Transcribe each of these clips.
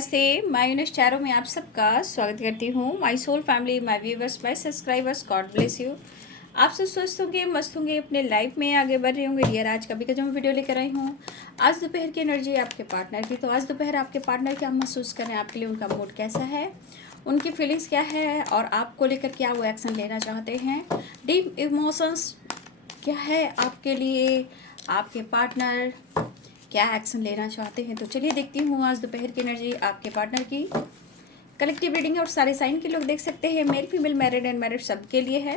नमस्ते। My Younis tarot में आप सबका स्वागत करती हूँ। My soul family, my viewers, my subscribers, God bless you. आप सब स्वस्थ होंगे, मस्त होंगे, अपने लाइफ में आगे बढ़ रहे होंगे। डियर, आज कभी का जो मैं वीडियो लेकर आई हूँ, आज दोपहर की एनर्जी आपके पार्टनर की। तो आज दोपहर आपके पार्टनर क्या महसूस कर रहे हैं, आपके लिए उनका मूड कैसा है, उनकी फीलिंग्स क्या है और आपको लेकर क्या वो एक्शन लेना चाहते हैं, डीप इमोशंस क्या है आपके लिए, आपके पार्टनर क्या एक्शन लेना चाहते हैं। तो चलिए देखती हूँ आज दोपहर की एनर्जी आपके पार्टनर की। कलेक्टिव रीडिंग है और सारे साइन के लोग देख सकते हैं, male female married and married सबके लिए है।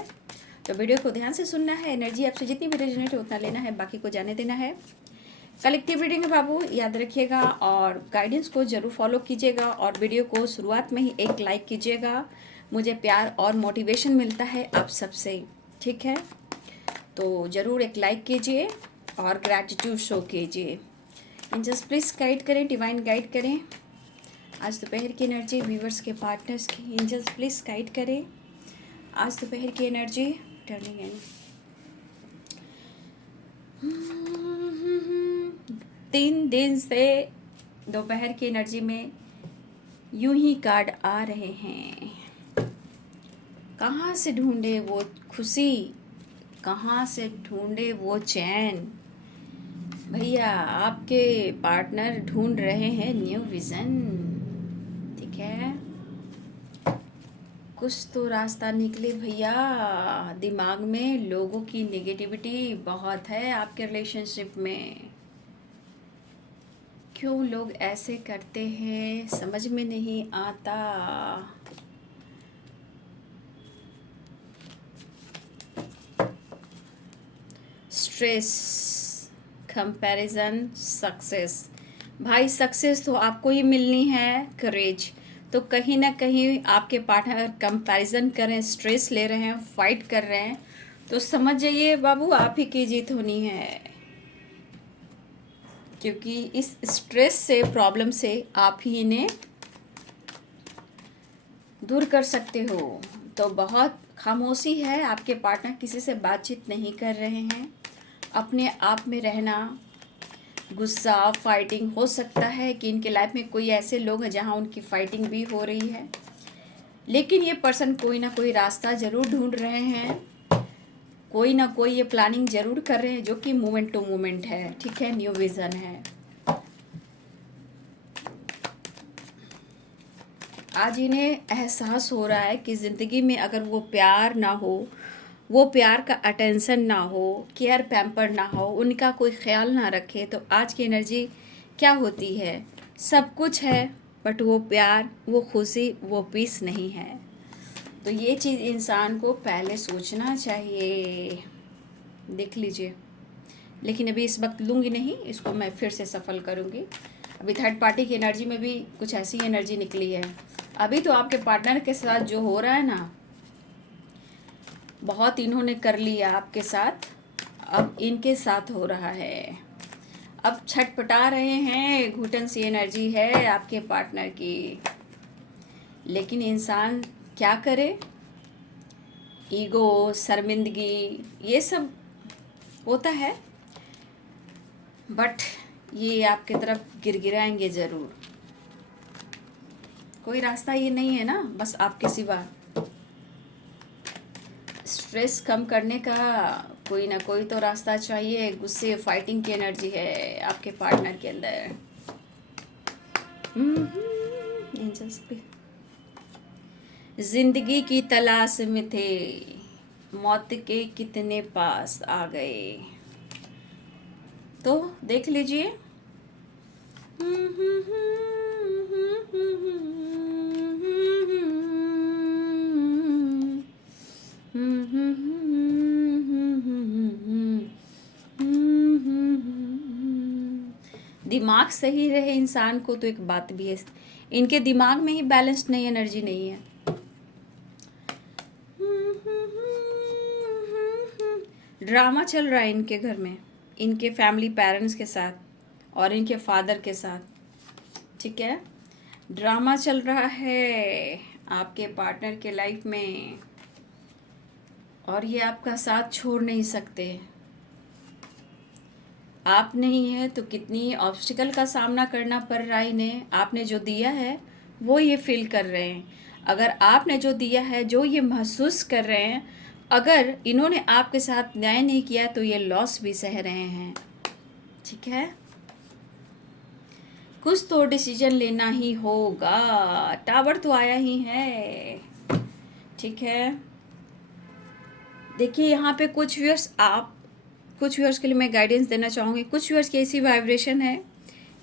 तो वीडियो को ध्यान से सुनना है, एनर्जी आपसे जितनी भी रेजोनेट है उतना लेना है, बाकी को जाने देना है। कलेक्टिव रीडिंग है बाबू, याद रखिएगा और गाइडेंस को जरूर फॉलो कीजिएगा और वीडियो को शुरुआत में ही एक लाइक कीजिएगा। मुझे प्यार और मोटिवेशन मिलता है आप सबसे, ठीक है। तो ज़रूर एक लाइक कीजिए और ग्रैटिट्यूड शो कीजिए। एंजल्स प्लीज गाइड करें, डिवाइन गाइड करें आज दोपहर की एनर्जी व्यूवर्स के पार्टनर्स की। एंजल्स प्लीज गाइड करें आज दोपहर की एनर्जी टर्निंग इन। 3 दिन से दोपहर की एनर्जी में यूं ही कार्ड आ रहे हैं। कहाँ से ढूंढे वो खुशी, कहाँ से ढूंढे वो चैन। भैया आपके पार्टनर ढूंढ रहे हैं न्यू विज़न, ठीक है। कुछ तो रास्ता निकले भैया। दिमाग में लोगों की नेगेटिविटी बहुत है आपके रिलेशनशिप में। क्यों लोग ऐसे करते हैं समझ में नहीं आता। Stress, comparison, success. भाई सक्सेस तो आपको ही मिलनी है, करेज। तो कहीं ना कहीं आपके पार्टनर कंपैरिजन कर रहे हैं, स्ट्रेस ले रहे हैं, फाइट कर रहे हैं, तो समझ जाइए बाबू आप ही की जीत होनी है। क्योंकि इस स्ट्रेस से, प्रॉब्लम से आप ही इन्हें दूर कर सकते हो। तो बहुत खामोशी है, आपके पार्टनर किसी से बातचीत नहीं कर रहे हैं, अपने आप में रहना, गुस्सा, फाइटिंग। हो सकता है कि इनके लाइफ में कोई ऐसे लोग हैं जहां उनकी फाइटिंग भी हो रही है, लेकिन ये पर्सन कोई ना कोई रास्ता ज़रूर ढूंढ रहे हैं, कोई ना कोई ये प्लानिंग ज़रूर कर रहे हैं जो कि मोमेंट टू मोमेंट है, ठीक है, न्यू विज़न है। आज इन्हें एहसास हो रहा है कि ज़िंदगी में अगर वो प्यार ना हो, वो प्यार का अटेंशन ना हो, केयर पैम्पर ना हो, उनका कोई ख्याल ना रखे, तो आज की एनर्जी क्या होती है। सब कुछ है बट वो प्यार, वो खुशी, वो पीस नहीं है। तो ये चीज़ इंसान को पहले सोचना चाहिए। देख लीजिए, लेकिन अभी इस वक्त लूँगी नहीं, इसको मैं फिर से सफल करूँगी। अभी थर्ड पार्टी की एनर्जी में भी कुछ ऐसी एनर्जी निकली है। अभी तो आपके पार्टनर के साथ जो हो रहा है ना, बहुत इन्होंने कर लिया आपके साथ, अब इनके साथ हो रहा है। अब छटपटा रहे हैं, घुटन सी एनर्जी है आपके पार्टनर की। लेकिन इंसान क्या करे, ईगो, शर्मिंदगी, ये सब होता है, बट ये आपके तरफ गिरगिराएंगे ज़रूर। कोई रास्ता ये नहीं है ना बस आपके सिवा। स्ट्रेस कम करने का कोई ना कोई तो रास्ता चाहिए। गुस्से, फाइटिंग की एनर्जी है आपके पार्टनर के अंदर। एंजल्स पे जिंदगी की तलाश में थे, मौत के कितने पास आ गए। तो देख लीजिए। दिमाग सही रहे इंसान को तो एक बात भी है, इनके दिमाग में ही बैलेंस्ड नहीं, एनर्जी नहीं है। ड्रामा चल रहा है इनके घर में, इनके फैमिली पेरेंट्स के साथ और इनके फादर के साथ, ठीक है। ड्रामा चल रहा है आपके पार्टनर के लाइफ में और ये आपका साथ छोड़ नहीं सकते। आप नहीं है तो कितनी ऑब्स्टिकल का सामना करना पड़ रहा है इन्हें। आपने जो दिया है वो ये फील कर रहे हैं। अगर आपने जो दिया है, जो ये महसूस कर रहे हैं, अगर इन्होंने आपके साथ न्याय नहीं किया तो ये लॉस भी सह रहे हैं। ठीक है, कुछ तो डिसीजन लेना ही होगा। टावर तो आया ही है। ठीक है, देखिए यहाँ पे कुछ व्यूअर्स के लिए मैं गाइडेंस देना चाहूँगी। कुछ व्यूअर्स की ऐसी वाइब्रेशन है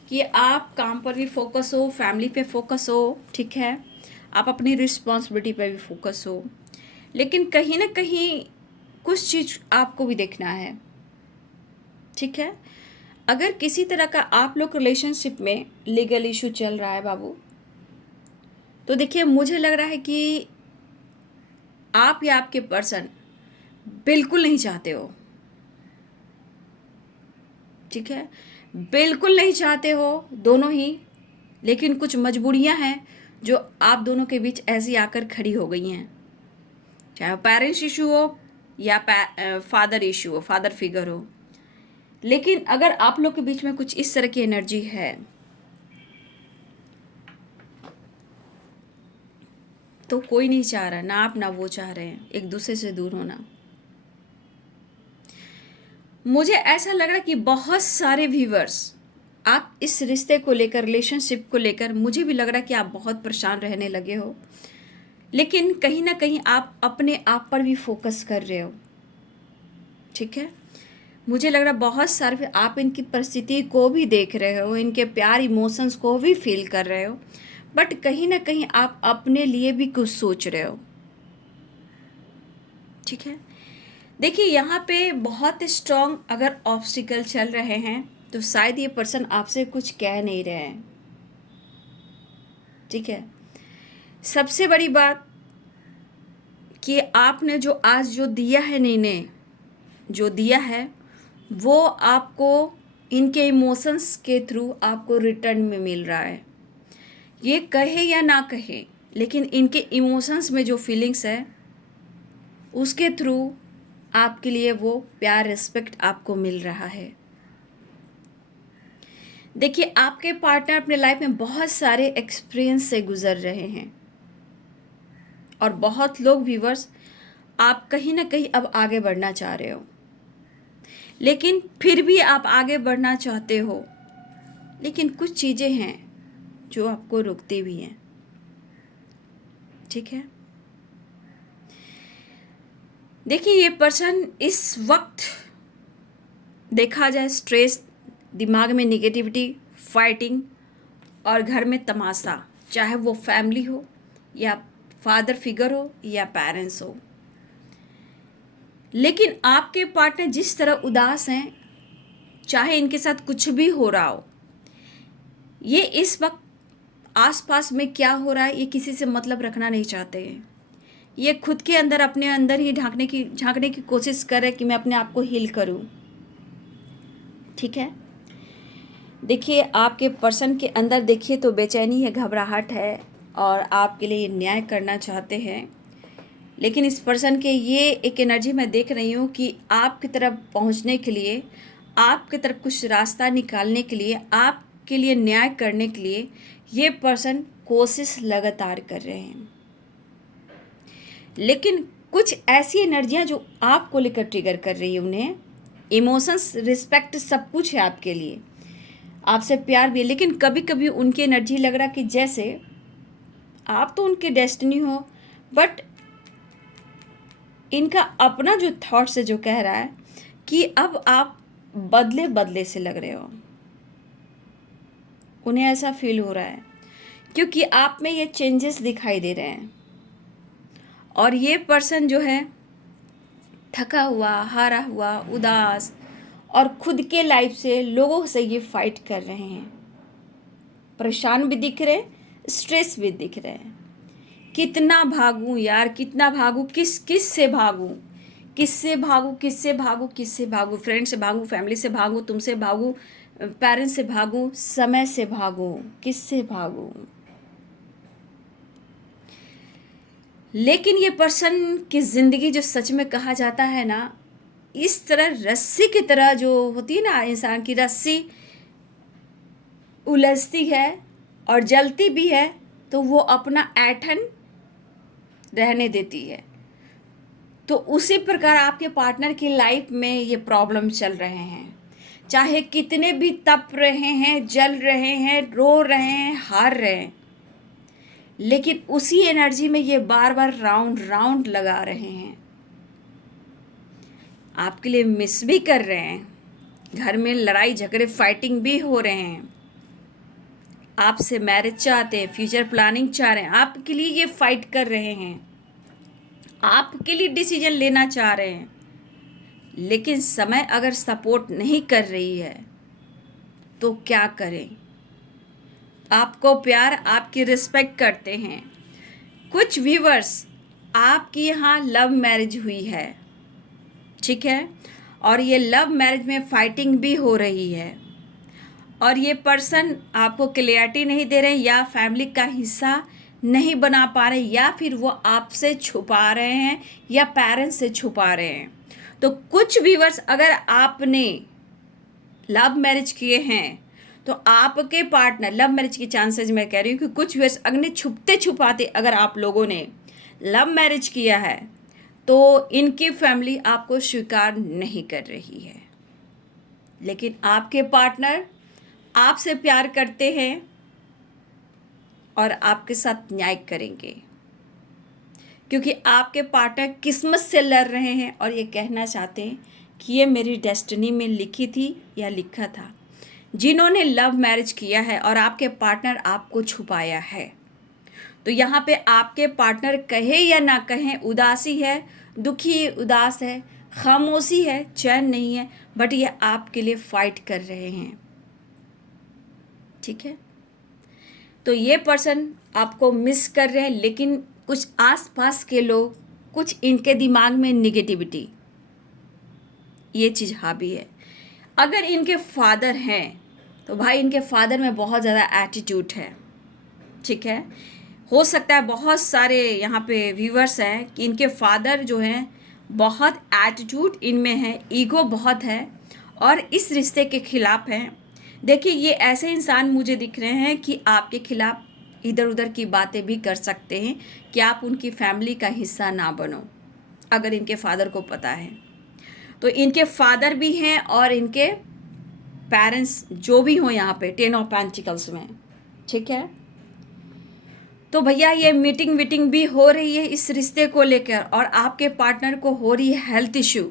कि आप काम पर भी फोकस हो, फैमिली पे फोकस हो, ठीक है, आप अपनी रिस्पॉन्सिबिलिटी पे भी फोकस हो, लेकिन कहीं ना कहीं कुछ चीज़ आपको भी देखना है। ठीक है, अगर किसी तरह का आप लोग रिलेशनशिप में लीगल इशू चल रहा है बाबू, तो देखिए मुझे लग रहा है कि आप या आपके पर्सन बिल्कुल नहीं चाहते हो। ठीक है, बिल्कुल नहीं चाहते हो दोनों ही, लेकिन कुछ मजबूरियां हैं जो आप दोनों के बीच ऐसी आकर खड़ी हो गई हैं। चाहे पेरेंट्स इशू हो या फादर इशू हो, फादर फिगर हो, लेकिन अगर आप लोग के बीच में कुछ इस तरह की एनर्जी है तो कोई नहीं चाह रहा, ना आप ना वो चाह रहे हैं एक दूसरे से दूर होना। मुझे ऐसा लग रहा है कि बहुत सारे व्यूवर्स आप इस रिश्ते को लेकर, रिलेशनशिप को लेकर, मुझे भी लग रहा है कि आप बहुत परेशान रहने लगे हो, लेकिन कहीं ना कहीं आप अपने आप पर भी फोकस कर रहे हो। ठीक है, मुझे लग रहा है बहुत सारे आप इनकी परिस्थिति को भी देख रहे हो, इनके प्यार इमोशंस को भी फील कर रहे हो, बट कहीं ना कहीं आप अपने लिए भी कुछ सोच रहे हो। ठीक है, देखिए यहाँ पे बहुत स्ट्रॉन्ग अगर ऑब्स्टिकल चल रहे हैं तो शायद ये पर्सन आपसे कुछ कह नहीं रहे हैं। ठीक है, सबसे बड़ी बात कि आपने जो आज जो दिया है, इन्हें जो दिया है वो आपको इनके इमोशंस के थ्रू आपको रिटर्न में मिल रहा है। ये कहे या ना कहे, लेकिन इनके इमोशंस में जो फीलिंग्स है उसके थ्रू आपके लिए वो प्यार, रिस्पेक्ट आपको मिल रहा है। देखिए आपके पार्टनर अपने लाइफ में बहुत सारे एक्सपीरियंस से गुजर रहे हैं और बहुत लोग व्यूवर्स आप कहीं ना कहीं अब आगे बढ़ना चाह रहे हो, लेकिन फिर भी आप आगे बढ़ना चाहते हो, लेकिन कुछ चीज़ें हैं जो आपको रोकती भी हैं। ठीक है, देखिए ये पर्सन इस वक्त देखा जाए स्ट्रेस, दिमाग में निगेटिविटी, फाइटिंग और घर में तमाशा, चाहे वो फैमिली हो या फादर फिगर हो या पेरेंट्स हो, लेकिन आपके पार्टनर जिस तरह उदास हैं, चाहे इनके साथ कुछ भी हो रहा हो, ये इस वक्त आसपास में क्या हो रहा है ये किसी से मतलब रखना नहीं चाहते हैं। ये खुद के अंदर, अपने अंदर ही झांकने की कोशिश कर रहे हैं कि मैं अपने आप को हील करूं। ठीक है, देखिए आपके पर्सन के अंदर देखिए तो बेचैनी है, घबराहट है और आपके लिए न्याय करना चाहते हैं, लेकिन इस पर्सन के ये एक एनर्जी मैं देख रही हूँ कि आपकी तरफ पहुँचने के लिए, आपकी तरफ कुछ रास्ता निकालने के लिए, आपके लिए न्याय करने के लिए ये पर्सन कोशिश लगातार कर रहे हैं, लेकिन कुछ ऐसी एनर्जियाँ जो आपको लेकर ट्रिगर कर रही है, उन्हें इमोशंस, रिस्पेक्ट सब कुछ है आपके लिए, आपसे प्यार भी है, लेकिन कभी कभी उनकी एनर्जी लग रहा कि जैसे आप तो उनके डेस्टिनी हो, बट इनका अपना जो थॉट्स है जो कह रहा है कि अब आप बदले बदले से लग रहे हो। उन्हें ऐसा फील हो रहा है क्योंकि आप में ये चेंजेस दिखाई दे रहे हैं और ये पर्सन जो है थका हुआ, हारा हुआ, उदास और खुद के लाइफ से, लोगों से ये फाइट कर रहे हैं, परेशान भी दिख रहे, स्ट्रेस भी दिख रहे हैं। कितना भागूं यार, कितना भागूं, किस से भागूं, किससे भागूं, किससे भागूं, किससे भागूं, फ्रेंड से भागूं, फैमिली से भागूं, तुमसे भागूं, पेरेंट्स से भागूं, समय से भागूं, किससे भागूं। लेकिन ये पर्सन की ज़िंदगी जो सच में कहा जाता है ना, इस तरह रस्सी की तरह जो होती है ना, इंसान की रस्सी उलझती है और जलती भी है तो वो अपना ऐंठन रहने देती है। तो उसी प्रकार आपके पार्टनर की लाइफ में ये प्रॉब्लम चल रहे हैं। चाहे कितने भी तप रहे हैं, जल रहे हैं, रो रहे हैं, हार रहे हैं, लेकिन उसी एनर्जी में ये बार बार राउंड राउंड लगा रहे हैं। आपके लिए मिस भी कर रहे हैं, घर में लड़ाई झगड़े फाइटिंग भी हो रहे हैं, आपसे मैरिज चाहते हैं, फ्यूचर प्लानिंग चाह रहे हैं, आपके लिए ये फाइट कर रहे हैं, आपके लिए डिसीजन लेना चाह रहे हैं, लेकिन समय अगर सपोर्ट नहीं कर रही है तो क्या करें। आपको प्यार, आपकी रिस्पेक्ट करते हैं। कुछ व्यूवर्स, आपकी यहाँ लव मैरिज हुई है, ठीक है, और ये लव मैरिज में फाइटिंग भी हो रही है, और ये पर्सन आपको क्लियरिटी नहीं दे रहे, या फैमिली का हिस्सा नहीं बना पा रहे, या फिर वो आपसे छुपा रहे हैं, या पेरेंट्स से छुपा रहे हैं। तो कुछ व्यूवर्स, अगर आपने लव मैरिज किए हैं तो आपके पार्टनर, लव मैरिज की चांसेस मैं कह रही हूँ कि कुछ व्यूवर्स अगर छुपते छुपाते अगर आप लोगों ने लव मैरिज किया है तो इनकी फैमिली आपको स्वीकार नहीं कर रही है, लेकिन आपके पार्टनर आपसे प्यार करते हैं और आपके साथ न्याय करेंगे, क्योंकि आपके पार्टनर किस्मत से लड़ रहे हैं और ये कहना चाहते हैं कि ये मेरी डेस्टिनी में लिखी थी या लिखा था। जिन्होंने लव मैरिज किया है और आपके पार्टनर आपको छुपाया है, तो यहाँ पे आपके पार्टनर कहे या ना कहें, उदासी है, दुखी उदास है, खामोशी है, चैन नहीं है, बट ये आपके लिए फाइट कर रहे हैं, ठीक है। तो ये पर्सन आपको मिस कर रहे हैं, लेकिन कुछ आसपास के लोग, कुछ इनके दिमाग में निगेटिविटी, ये चीज़ हावी है। अगर इनके फादर हैं तो भाई इनके फादर में बहुत ज़्यादा एटीट्यूड है, ठीक है। हो सकता है बहुत सारे यहाँ पे व्यूवर्स हैं कि इनके फादर जो हैं बहुत एटीट्यूड इनमें है, ईगो बहुत है और इस रिश्ते के खिलाफ हैं। देखिए, ये ऐसे इंसान मुझे दिख रहे हैं कि आपके खिलाफ इधर उधर की बातें भी कर सकते हैं कि आप उनकी फैमिली का हिस्सा ना बनो, अगर इनके फादर को पता है तो। इनके फादर भी हैं और इनके पेरेंट्स जो भी हों यहाँ पे 10 ऑफ पेंटिकल्स में, ठीक है। तो भैया ये मीटिंग वीटिंग भी हो रही है इस रिश्ते को लेकर, और आपके पार्टनर को हो रही है हेल्थ इश्यू,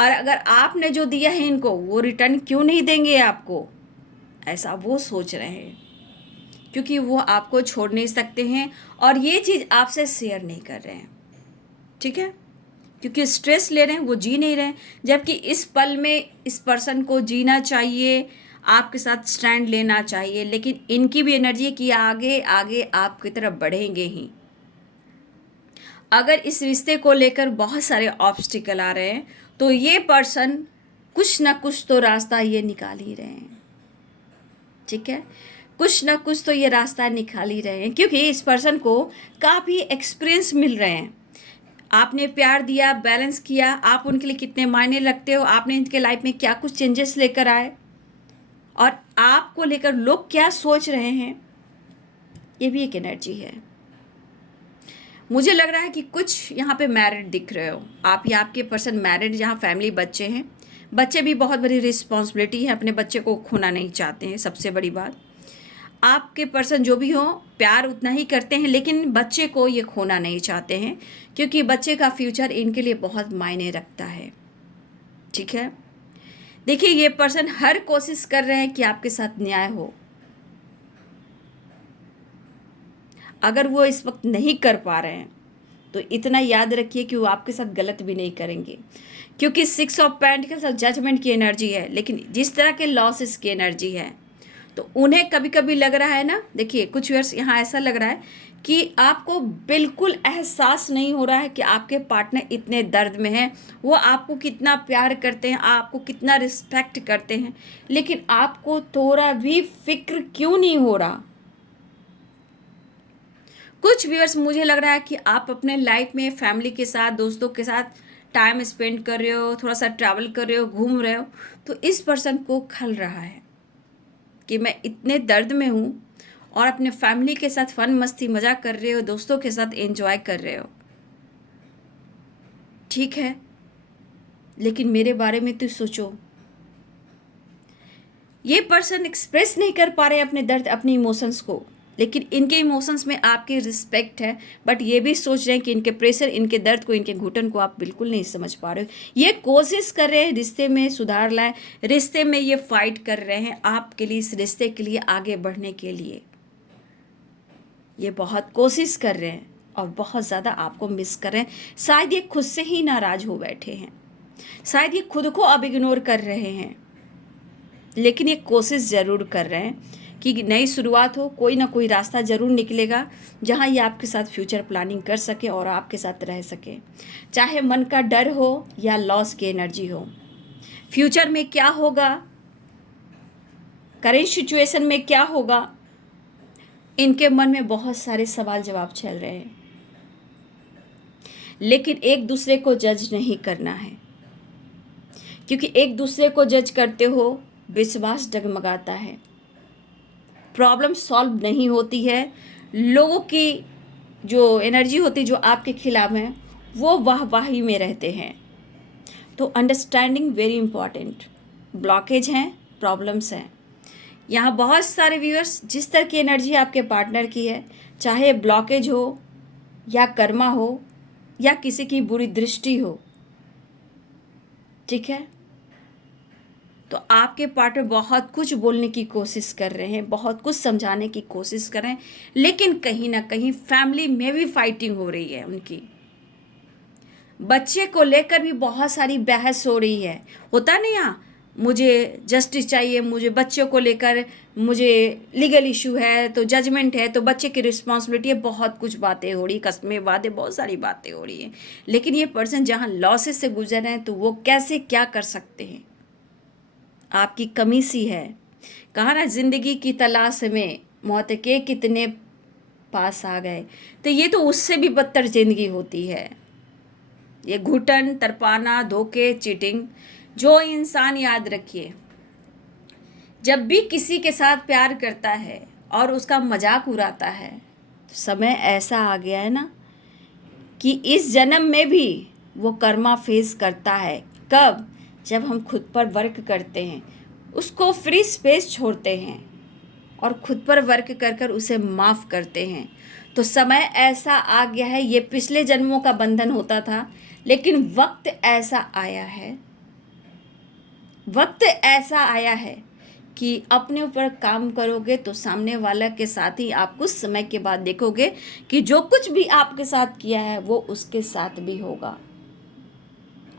और अगर आपने जो दिया है इनको वो रिटर्न क्यों नहीं देंगे आपको, ऐसा वो सोच रहे हैं, क्योंकि वो आपको छोड़ नहीं सकते हैं और ये चीज़ आपसे शेयर नहीं कर रहे हैं, ठीक है, क्योंकि स्ट्रेस ले रहे हैं, वो जी नहीं रहे हैं। जबकि इस पल में इस पर्सन को जीना चाहिए, आपके साथ स्टैंड लेना चाहिए, लेकिन इनकी भी एनर्जी है कि आगे आगे आपकी तरफ बढ़ेंगे ही। अगर इस रिश्ते को लेकर बहुत सारे ऑब्स्टिकल आ रहे हैं तो ये पर्सन कुछ ना कुछ तो रास्ता ये निकाल ही रहे हैं, ठीक है, कुछ ना कुछ तो ये रास्ता निकाल ही रहे हैं, क्योंकि इस पर्सन को काफ़ी एक्सपीरियंस मिल रहे हैं। आपने प्यार दिया, बैलेंस किया, आप उनके लिए कितने मायने रखते हो, आपने इनके लाइफ में क्या कुछ चेंजेस लेकर आए, और आपको लेकर लोग क्या सोच रहे हैं, ये भी एक एनर्जी है। मुझे लग रहा है कि कुछ यहाँ पे मैरिड दिख रहे हो आप, या आपके पर्सन मैरिड, जहाँ फैमिली, बच्चे हैं, बच्चे भी बहुत बड़ी रिस्पॉन्सिबिलिटी है, अपने बच्चे को खोना नहीं चाहते हैं, सबसे बड़ी बात। आपके पर्सन जो भी हो प्यार उतना ही करते हैं, लेकिन बच्चे को ये खोना नहीं चाहते हैं, क्योंकि बच्चे का फ्यूचर इनके लिए बहुत मायने रखता है, ठीक है। देखिए, ये पर्सन हर कोशिश कर रहे हैं कि आपके साथ न्याय हो। अगर वो इस वक्त नहीं कर पा रहे हैं तो इतना याद रखिए कि वो आपके साथ गलत भी नहीं करेंगे, क्योंकि 6 ऑफ पेंटिकल्स और जजमेंट की एनर्जी है, लेकिन जिस तरह के लॉसेस की एनर्जी है तो उन्हें कभी कभी लग रहा है ना, देखिए कुछ वर्ष यहाँ ऐसा लग रहा है कि आपको बिल्कुल एहसास नहीं हो रहा है कि आपके पार्टनर इतने दर्द में हैं, वो आपको कितना प्यार करते हैं, आपको कितना रिस्पेक्ट करते हैं, लेकिन आपको थोड़ा भी फिक्र क्यों नहीं हो रहा। कुछ व्यूअर्स, मुझे लग रहा है कि आप अपने लाइफ में फैमिली के साथ, दोस्तों के साथ टाइम स्पेंड कर रहे हो, थोड़ा सा ट्रैवल कर रहे हो, घूम रहे हो, तो इस पर्सन को खल रहा है कि मैं इतने दर्द में हूँ और अपने फैमिली के साथ फन मस्ती मजाक कर रहे हो, दोस्तों के साथ एंजॉय कर रहे हो, ठीक है, लेकिन मेरे बारे में तो सोचो। ये पर्सन एक्सप्रेस नहीं कर पा रहे अपने दर्द, अपने इमोशंस को, लेकिन इनके इमोशंस में आपकी रिस्पेक्ट है, बट ये भी सोच रहे हैं कि इनके प्रेशर, इनके दर्द को, इनके घुटन को आप बिल्कुल नहीं समझ पा रहे हो। ये कोशिश कर रहे हैं रिश्ते में सुधार लाए, रिश्ते में ये फाइट कर रहे हैं आपके लिए, इस रिश्ते के लिए आगे बढ़ने के लिए ये बहुत कोशिश कर रहे हैं और बहुत ज़्यादा आपको मिस कर रहे हैं। शायद ये खुद से ही नाराज़ हो बैठे हैं, शायद ये खुद को अब इग्नोर कर रहे हैं, लेकिन ये कोशिश ज़रूर कर रहे हैं कि नई शुरुआत हो, कोई ना कोई रास्ता ज़रूर निकलेगा जहाँ ये आपके साथ फ्यूचर प्लानिंग कर सके और आपके साथ रह सके। चाहे मन का डर हो या लॉस की एनर्जी हो, फ्यूचर में क्या होगा, करेंट सिचुएशन में क्या होगा, इनके मन में बहुत सारे सवाल जवाब चल रहे हैं, लेकिन एक दूसरे को जज नहीं करना है, क्योंकि एक दूसरे को जज करते हो विश्वास डगमगाता है, प्रॉब्लम सॉल्व नहीं होती है, लोगों की जो एनर्जी होती जो आपके खिलाफ है वो वाहवाही में रहते हैं। तो अंडरस्टैंडिंग वेरी इंपॉर्टेंट। ब्लॉकेज हैं, प्रॉब्लम्स हैं, यहाँ बहुत सारे व्यूअर्स जिस तरह की एनर्जी आपके पार्टनर की है, चाहे ब्लॉकेज हो या कर्मा हो या किसी की बुरी दृष्टि हो, ठीक है, तो आपके पार्टनर बहुत कुछ बोलने की कोशिश कर रहे हैं, बहुत कुछ समझाने की कोशिश कर रहे हैं, लेकिन कहीं ना कहीं फैमिली में भी फाइटिंग हो रही है उनकी, बच्चे को लेकर भी बहुत सारी बहस हो रही है। होता नहीं, यहाँ मुझे जस्टिस चाहिए, मुझे बच्चों को लेकर मुझे लीगल इशू है, तो जजमेंट है, तो बच्चे की रिस्पॉन्सिबिलिटी है, बहुत कुछ बातें हो रही, कस्में बातें, बहुत सारी बातें हो रही हैं। लेकिन ये पर्सन जहाँ लॉसेस से गुजर रहे हैं तो वो कैसे क्या कर सकते हैं, आपकी कमी सी है। कहा ना, जिंदगी की तलाश में मौत के कितने पास आ गए, तो ये तो उससे भी बदतर जिंदगी होती है। ये घुटन, तरपाना, धोखे, चीटिंग, जो इंसान, याद रखिए, जब भी किसी के साथ प्यार करता है और उसका मजाक उड़ाता है, तो समय ऐसा आ गया है ना कि इस जन्म में भी वो कर्मा फेस करता है। कब? जब हम खुद पर वर्क करते हैं, उसको फ्री स्पेस छोड़ते हैं और खुद पर वर्क कर कर उसे माफ़ करते हैं। तो समय ऐसा आ गया है, ये पिछले जन्मों का बंधन होता था, लेकिन वक्त ऐसा आया है, वक्त ऐसा आया है कि अपने ऊपर काम करोगे तो सामने वाला के साथ ही आप कुछ समय के बाद देखोगे कि जो कुछ भी आपके साथ किया है वो उसके साथ भी होगा।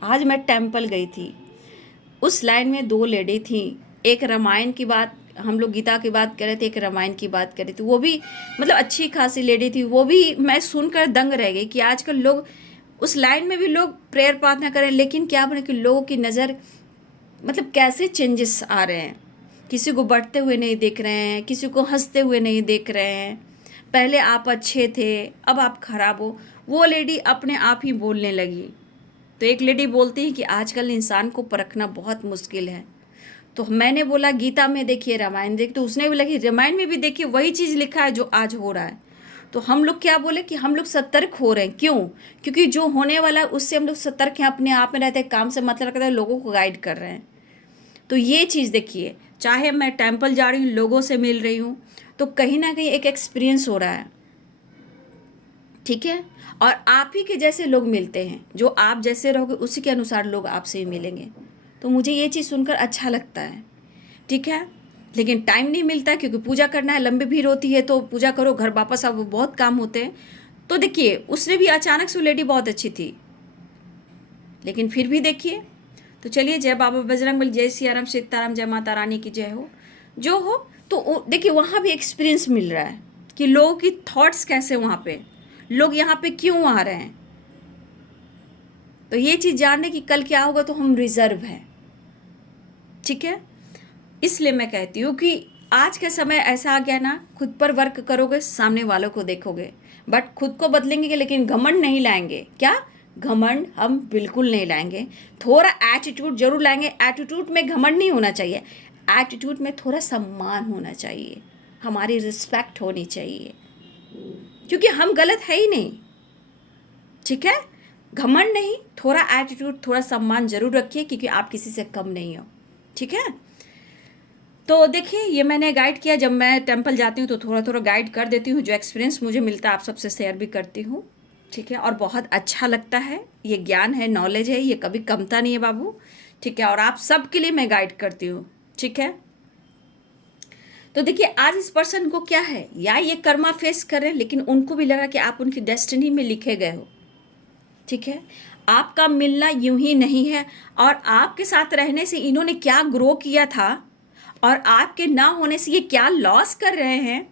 आज मैं टेम्पल गई थी, उस लाइन में दो लेडी थी, एक रामायण की बात, हम लोग गीता की बात कर रहे थे, एक रामायण की बात कर रही थी, वो भी मतलब अच्छी खासी लेडी थी, वो भी मैं सुनकर दंग रह गई कि आजकल लोग उस लाइन में भी लोग प्रेयर प्रार्थना करें, लेकिन क्या बने कि लोगों की नज़र मतलब कैसे चेंजेस आ रहे हैं, किसी को बढ़ते हुए नहीं देख रहे हैं, किसी को हंसते हुए नहीं देख रहे हैं। पहले आप अच्छे थे, अब आप खराब हो। वो लेडी अपने आप ही बोलने लगी। तो एक लेडी बोलती है कि आजकल इंसान को परखना बहुत मुश्किल है। तो मैंने बोला गीता में देखिए, रामायण देख, तो उसने भी लगी रामायण में भी देखिए वही चीज़ लिखा है जो आज हो रहा है। तो हम लोग क्या बोले कि हम लोग सतर्क हो रहे हैं। क्यों? क्योंकि जो होने वाला है उससे हम लोग सतर्क हैं, अपने आप में रहते हैं, काम से मतलब रखते हैं, लोगों को गाइड कर रहे हैं। तो ये चीज़ देखिए, चाहे मैं टेम्पल जा रही हूँ, लोगों से मिल रही हूँ, तो कहीं ना कहीं एक एक्सपीरियंस हो रहा है, ठीक है। और आप ही के जैसे लोग मिलते हैं, जो आप जैसे रहोगे उसी के अनुसार लोग आपसे ही मिलेंगे। तो मुझे ये चीज़ सुनकर अच्छा लगता है, ठीक है। लेकिन टाइम नहीं मिलता क्योंकि पूजा करना है, लंबी भीड़ होती है, तो पूजा करो, घर वापस आओ, बहुत काम होते हैं। तो देखिए, उसने भी अचानक से, लेडी बहुत अच्छी थी, लेकिन फिर भी देखिए। तो चलिए, जय बाबा बजरंगबली, जय सियाराम, सीताराम, जय माता रानी की जय हो, जो हो। तो देखिए, वहाँ भी एक्सपीरियंस मिल रहा है कि लोगों की थॉट्स कैसे, वहाँ पे लोग यहाँ पे क्यों आ रहे हैं। तो ये चीज़ जानने की कल क्या होगा, तो हम रिजर्व हैं, ठीक है। इसलिए मैं कहती हूँ कि आज का समय ऐसा आ गया ना, खुद पर वर्क करोगे, सामने वालों को देखोगे, बट खुद को बदलेंगे, लेकिन घमंड नहीं लाएंगे। क्या? घमंड हम बिल्कुल नहीं लाएंगे, थोड़ा एटीट्यूड जरूर लाएंगे। एटीट्यूड में घमंड नहीं होना चाहिए, एटीट्यूड में थोड़ा सम्मान होना चाहिए, हमारी रिस्पेक्ट होनी चाहिए, क्योंकि हम गलत है ही नहीं। ठीक है, घमंड नहीं, थोड़ा एटीट्यूड, थोड़ा सम्मान जरूर रखिए, क्योंकि आप किसी से कम नहीं हो। ठीक है, तो देखिए ये मैंने गाइड किया, जब मैं टेंपल जाती हूँ तो थोड़ा थोड़ा गाइड कर देती हूँ, जो एक्सपीरियंस मुझे मिलता है आप सबसे शेयर भी करती हूँ। ठीक है, और बहुत अच्छा लगता है, ये ज्ञान है, नॉलेज है, ये कभी कमता नहीं है बाबू। ठीक है, और आप सबके लिए मैं गाइड करती हूँ। ठीक है, तो देखिए आज इस पर्सन को क्या है, या ये कर्मा फेस कर रहे हैं, लेकिन उनको भी लगा कि आप उनकी डेस्टिनी में लिखे गए हो। ठीक है, आपका मिलना यूं ही नहीं है, और आपके साथ रहने से इन्होंने क्या ग्रो किया था, और आपके ना होने से ये क्या लॉस कर रहे हैं,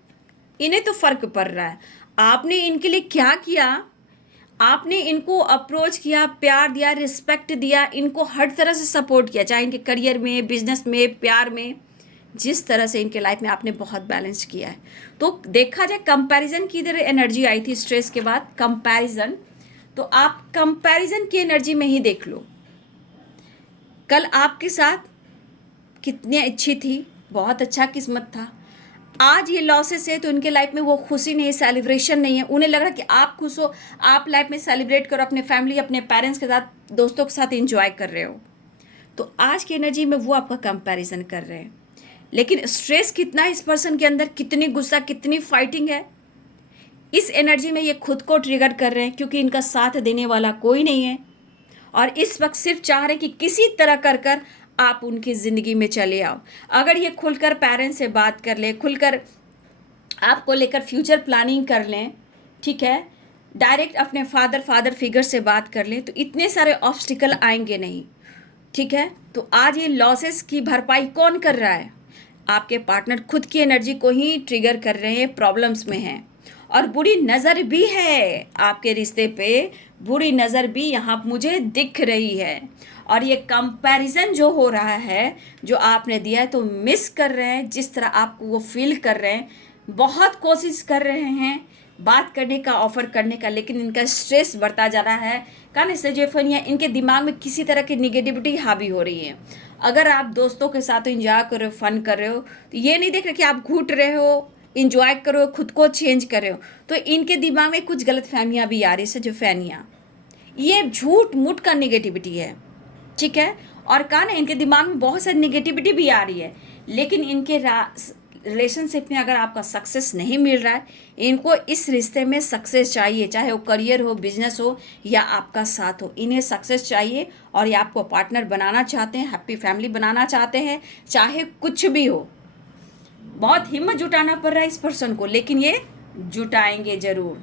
इन्हें तो फर्क पड़ रहा है। आपने इनके लिए क्या किया, आपने इनको अप्रोच किया, प्यार दिया, रिस्पेक्ट दिया, इनको हर तरह से सपोर्ट किया, चाहे इनके करियर में, बिजनेस में, प्यार में, जिस तरह से इनके लाइफ में आपने बहुत बैलेंस किया है। तो देखा जाए कंपैरिजन की इधर एनर्जी आई थी स्ट्रेस के बाद, कंपैरिजन, तो आप कंपैरिजन की एनर्जी में ही देख लो, कल आपके साथ कितनी अच्छी थी, बहुत अच्छा किस्मत था, आज ये लॉसेस है, तो इनके लाइफ में वो खुशी नहीं है, सेलिब्रेशन नहीं है। उन्हें लग रहा है कि आप खुश हो, आप लाइफ में सेलिब्रेट करो, अपने फैमिली, अपने पेरेंट्स के साथ, दोस्तों के साथ एंजॉय कर रहे हो। तो आज की एनर्जी में वो आपका कंपैरिजन कर रहे हैं, लेकिन स्ट्रेस कितना है इस पर्सन के अंदर, कितनी गुस्सा, कितनी फाइटिंग है, इस एनर्जी में ये खुद को ट्रिगर कर रहे हैं, क्योंकि इनका साथ देने वाला कोई नहीं है, और इस वक्त सिर्फ चाह रहे हैं कि किसी तरह कर कर आप उनकी ज़िंदगी में चले आओ। अगर ये खुलकर पेरेंट्स से बात कर ले, खुलकर आपको लेकर फ्यूचर प्लानिंग कर लें, ठीक है, डायरेक्ट अपने फादर फिगर से बात कर लें, तो इतने सारे ऑब्स्टिकल आएंगे नहीं। ठीक है, तो आज ये लॉसेस की भरपाई कौन कर रहा है, आपके पार्टनर खुद की एनर्जी को ही ट्रिगर कर रहे हैं, प्रॉब्लम्स में हैं, और बुरी नज़र भी है आपके रिश्ते पे, बुरी नज़र भी यहाँ मुझे दिख रही है। और ये कंपैरिजन जो हो रहा है, जो आपने दिया है, तो मिस कर रहे हैं, जिस तरह आपको वो फील कर रहे हैं, बहुत कोशिश कर रहे हैं बात करने का, ऑफर करने का, लेकिन इनका स्ट्रेस बढ़ता जा रहा है। कारण सेजेफनिया, इनके दिमाग में किसी तरह की निगेटिविटी हावी हो रही है। अगर आप दोस्तों के साथ एंजॉय कर रहे हो, फन कर रहे हो, तो ये नहीं देख रहे कि आप घूट रहे हो, इंजॉय करो, खुद को चेंज कर रहे हो, तो इनके दिमाग में कुछ गलत फहमियाँ भी आ रही है। सेजेफेनिया, ये झूठ मूठ का निगेटिविटी है। ठीक है, और कहा ना इनके दिमाग में बहुत सारी निगेटिविटी भी आ रही है, लेकिन इनके रिलेशनशिप में अगर आपका सक्सेस नहीं मिल रहा है, इनको इस रिश्ते में सक्सेस चाहिए, चाहे वो करियर हो, बिजनेस हो, या आपका साथ हो, इन्हें सक्सेस चाहिए, और ये आपको पार्टनर बनाना चाहते हैं, हैप्पी फैमिली बनाना चाहते हैं, चाहे कुछ भी हो। बहुत हिम्मत जुटाना पड़ रहा है इस पर्सन को, लेकिन ये जुटाएंगे जरूर।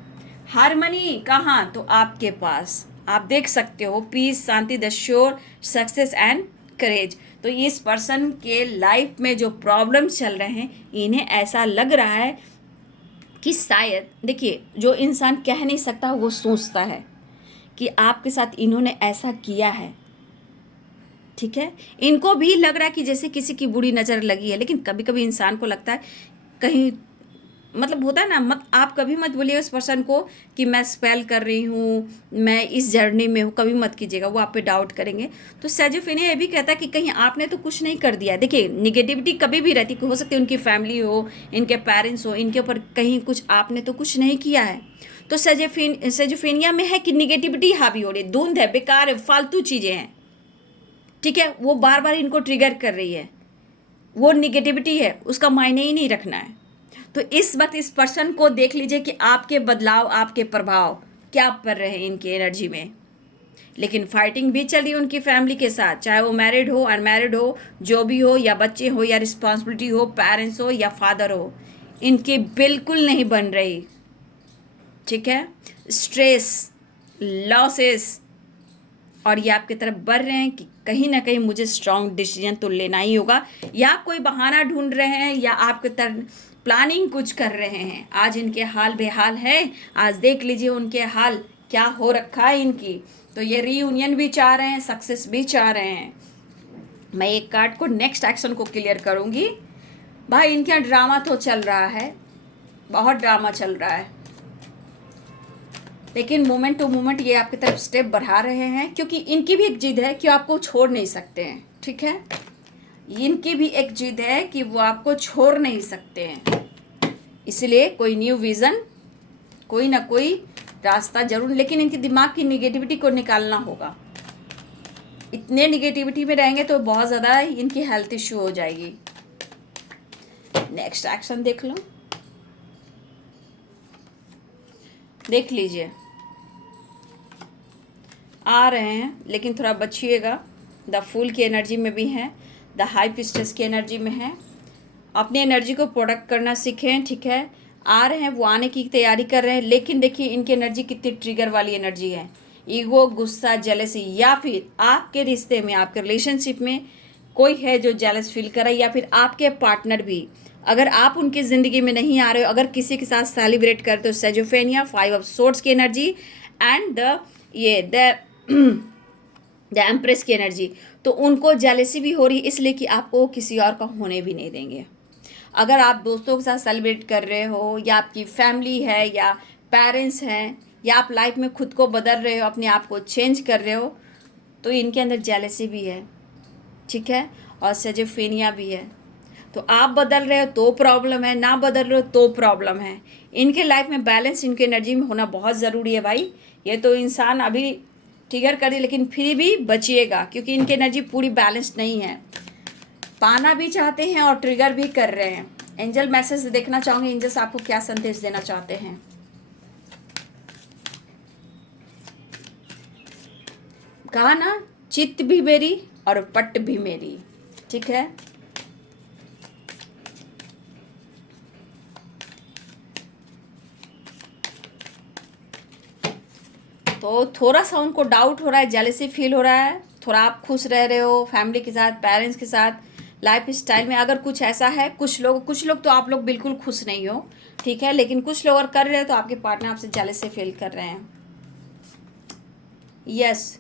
हारमनी कहाँ, तो आपके पास आप देख सकते हो, पीस, शांति, the sure success and courage. तो इस पर्सन के लाइफ में जो प्रॉब्लम्स चल रहे हैं, इन्हें ऐसा लग रहा है कि शायद, देखिए जो इंसान कह नहीं सकता वो सोचता है कि आपके साथ इन्होंने ऐसा किया है। ठीक है, इनको भी लग रहा है कि जैसे किसी की बुरी नज़र लगी है, लेकिन कभी कभी इंसान को लगता है कहीं, मतलब होता है ना, आप कभी मत बोलिए उस पर्सन को कि मैं स्पेल कर रही हूँ, मैं इस जर्नी में हूँ, कभी मत कीजिएगा, वो आप पे डाउट करेंगे। तो सेजेफिनिया ये भी कहता है कि कहीं आपने तो कुछ नहीं कर दिया। देखिए निगेटिविटी कभी भी रहती, हो सकती है उनकी फैमिली हो, इनके पेरेंट्स हो, इनके ऊपर कहीं कुछ आपने तो कुछ नहीं किया है। तो सेजेफिनिया में है कि निगेटिविटी हावी हो रही है, धुंध है, बेकार है, फालतू चीज़ें हैं। ठीक है, वो बार बार इनको ट्रिगर कर रही है, वो निगेटिविटी है, उसका मायने ही नहीं रखना है। तो इस वक्त इस पर्सन को देख लीजिए कि आपके बदलाव, आपके प्रभाव क्या पड़ रहे हैं इनकी एनर्जी में। लेकिन फाइटिंग भी चल रही है उनकी फैमिली के साथ, चाहे वो मैरिड हो, अनमैरिड हो, जो भी हो, या बच्चे हो, या रिस्पॉन्सिबिलिटी हो, पेरेंट्स हो या फादर हो, इनकी बिल्कुल नहीं बन रही। ठीक है, स्ट्रेस, लॉसेस, और ये आपकी तरफ बढ़ रहे हैं कि कहीं ना कहीं मुझे स्ट्रॉन्ग डिसीजन तो लेना ही होगा, या कोई बहाना ढूंढ रहे हैं, या आपके तरफ प्लानिंग कुछ कर रहे हैं। आज इनके हाल बेहाल है, आज देख लीजिए उनके हाल क्या हो रखा है इनकी। तो ये रीयूनियन भी चाह रहे हैं, सक्सेस भी चाह रहे हैं। मैं एक कार्ड को नेक्स्ट एक्शन को क्लियर करूँगी। भाई इनके यहाँ ड्रामा तो चल रहा है, बहुत ड्रामा चल रहा है। लेकिन मोमेंट टू मोमेंट ये आपकी तरफ स्टेप बढ़ा रहे हैं, क्योंकि इनकी भी एक जिद है कि आपको छोड़ नहीं सकते हैं। ठीक है, इनकी भी एक जिद है कि वो आपको छोड़ नहीं सकते हैं। इसलिए कोई न्यू विज़न, कोई ना कोई रास्ता जरूर, लेकिन इनके दिमाग की निगेटिविटी को निकालना होगा। इतने निगेटिविटी में रहेंगे तो बहुत ज़्यादा इनकी हेल्थ इश्यू हो जाएगी। नेक्स्ट एक्शन देख लो, देख लीजिए। आ रहे हैं लेकिन थोड़ा बचिएगा। द फूल की एनर्जी में भी हैं, द हाई प्रीस्टेस की एनर्जी में हैं। अपनी एनर्जी को प्रोडक्ट करना सीखें। ठीक है, आ रहे हैं, वो आने की तैयारी कर रहे हैं, लेकिन देखिए इनकी एनर्जी कितनी ट्रिगर वाली एनर्जी है। ईगो, गुस्सा, जेलसी, या फिर आपके रिश्ते में, आपके रिलेशनशिप में कोई है जो जेलस फील कर रहा है, या फिर आपके पार्टनर भी, अगर आप उनकी ज़िंदगी में नहीं आ रहे हो, अगर किसी के साथ सेलिब्रेट करते हो, सेजोफेनिया, 5 ऑफ सोर्ड्स की एनर्जी एंड द एम्प्रेस की एनर्जी, तो उनको जेलसी भी हो रही है, इसलिए कि आपको किसी और का होने भी नहीं देंगे। अगर आप दोस्तों के साथ सेलिब्रेट कर रहे हो, या आपकी फैमिली है, या पेरेंट्स हैं, या आप लाइफ में खुद को बदल रहे हो, अपने आप को चेंज कर रहे हो, तो इनके अंदर जेलसी भी है। ठीक है, और सेजोफेनिया भी है। तो आप बदल रहे हो तो प्रॉब्लम है, ना बदल रहे हो तो प्रॉब्लम है। इनके लाइफ में बैलेंस, इनकी एनर्जी में होना बहुत ज़रूरी है भाई। ये तो इंसान अभी ट्रिगर कर दी, लेकिन फिर भी बचिएगा, क्योंकि इनकी एनर्जी पूरी बैलेंस नहीं है। पाना भी चाहते हैं और ट्रिगर भी कर रहे हैं। एंजल मैसेज देखना चाहूँगी, एंजल्स आपको क्या संदेश देना चाहते हैं। कहा ना, चित्त भी मेरी और पट भी मेरी। ठीक है, तो थोड़ा सा उनको डाउट हो रहा है, जेलसी फील हो रहा है। थोड़ा आप खुश रह रहे हो फैमिली के साथ, पेरेंट्स के साथ, लाइफ स्टाइल में अगर कुछ ऐसा है। कुछ लोग तो आप लोग बिल्कुल खुश नहीं हो। ठीक है, लेकिन कुछ लोग अगर कर रहे हो तो आपके पार्टनर आपसे जेलसी फील कर रहे हैं। यस,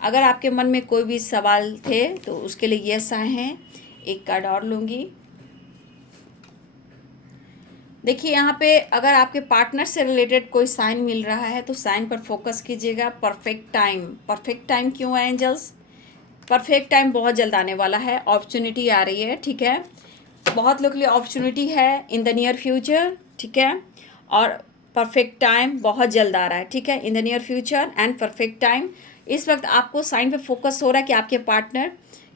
अगर आपके मन में कोई भी सवाल थे तो उसके लिए यस आए हैं। एक कार्ड और लूँगी। देखिए यहाँ पे अगर आपके पार्टनर से रिलेटेड कोई साइन मिल रहा है तो साइन पर फोकस कीजिएगा। परफेक्ट टाइम, परफेक्ट टाइम क्यों है एंजल्स? परफेक्ट टाइम बहुत जल्द आने वाला है, अपॉर्चुनिटी आ रही है। ठीक है, बहुत लोग के लिए अपॉर्चुनिटी है इन द नियर फ्यूचर। ठीक है, और परफेक्ट टाइम बहुत जल्द आ रहा है। ठीक है, इन the near future and perfect time. इस वक्त आपको साइन पे फोकस हो रहा है कि आपके पार्टनर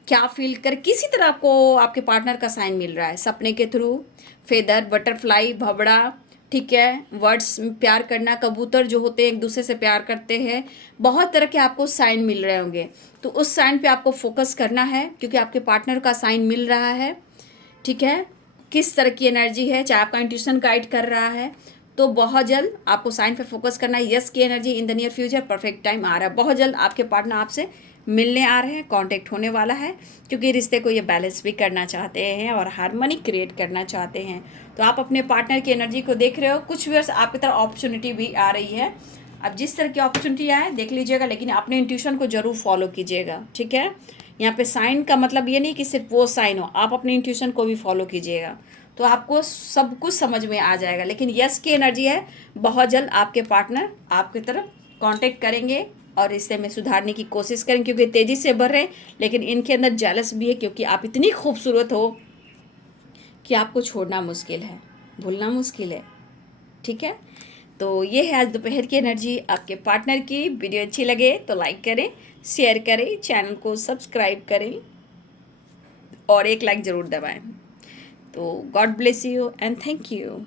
क्या फील कर, किसी तरह आपको आपके पार्टनर का साइन मिल रहा है, सपने के थ्रू, फेदर, बटरफ्लाई, भवड़ा। ठीक है, वर्ड्स, प्यार करना, कबूतर जो होते हैं एक दूसरे से प्यार करते हैं। बहुत तरह के आपको साइन मिल रहे होंगे, तो उस साइन पे आपको फोकस करना है, क्योंकि आपके पार्टनर का साइन मिल रहा है। ठीक है, किस तरह की एनर्जी है, चाहे आपका इंट्यूशन गाइड कर रहा है, तो बहुत जल्द आपको साइन पे फोकस करना है। यस की energy, in the near future, perfect time आ रहा है। बहुत जल्द आपके पार्टनर आपसे मिलने आ रहे हैं, कांटेक्ट होने वाला है, क्योंकि रिश्ते को ये बैलेंस भी करना चाहते हैं और हार्मनी क्रिएट करना चाहते हैं। तो आप अपने पार्टनर की एनर्जी को देख रहे हो। कुछ व्यूअर्स आपकी तरफ अपॉर्चुनिटी भी आ रही है। अब जिस तरह की अपॉर्चुनिटी आए देख लीजिएगा, लेकिन अपने इंट्यूशन को जरूर फॉलो कीजिएगा। ठीक है, यहाँ पे साइन का मतलब ये नहीं कि सिर्फ वो साइन हो, आप अपने इंट्यूशन को भी फॉलो कीजिएगा, तो आपको सब कुछ समझ में आ जाएगा। लेकिन यस की एनर्जी है, बहुत जल्द आपके पार्टनर आपकी तरफ कांटेक्ट करेंगे और रिश्ते में सुधारने की कोशिश करें, क्योंकि तेज़ी से बढ़ रहे हैं। लेकिन इनके अंदर जेलस भी है, क्योंकि आप इतनी खूबसूरत हो कि आपको छोड़ना मुश्किल है, भूलना मुश्किल है। ठीक है, तो ये है आज दोपहर की एनर्जी आपके पार्टनर की। वीडियो अच्छी लगे तो लाइक करें, शेयर करें, चैनल को सब्सक्राइब करें और एक लाइक ज़रूर दबाएं। तो God bless you and thank you.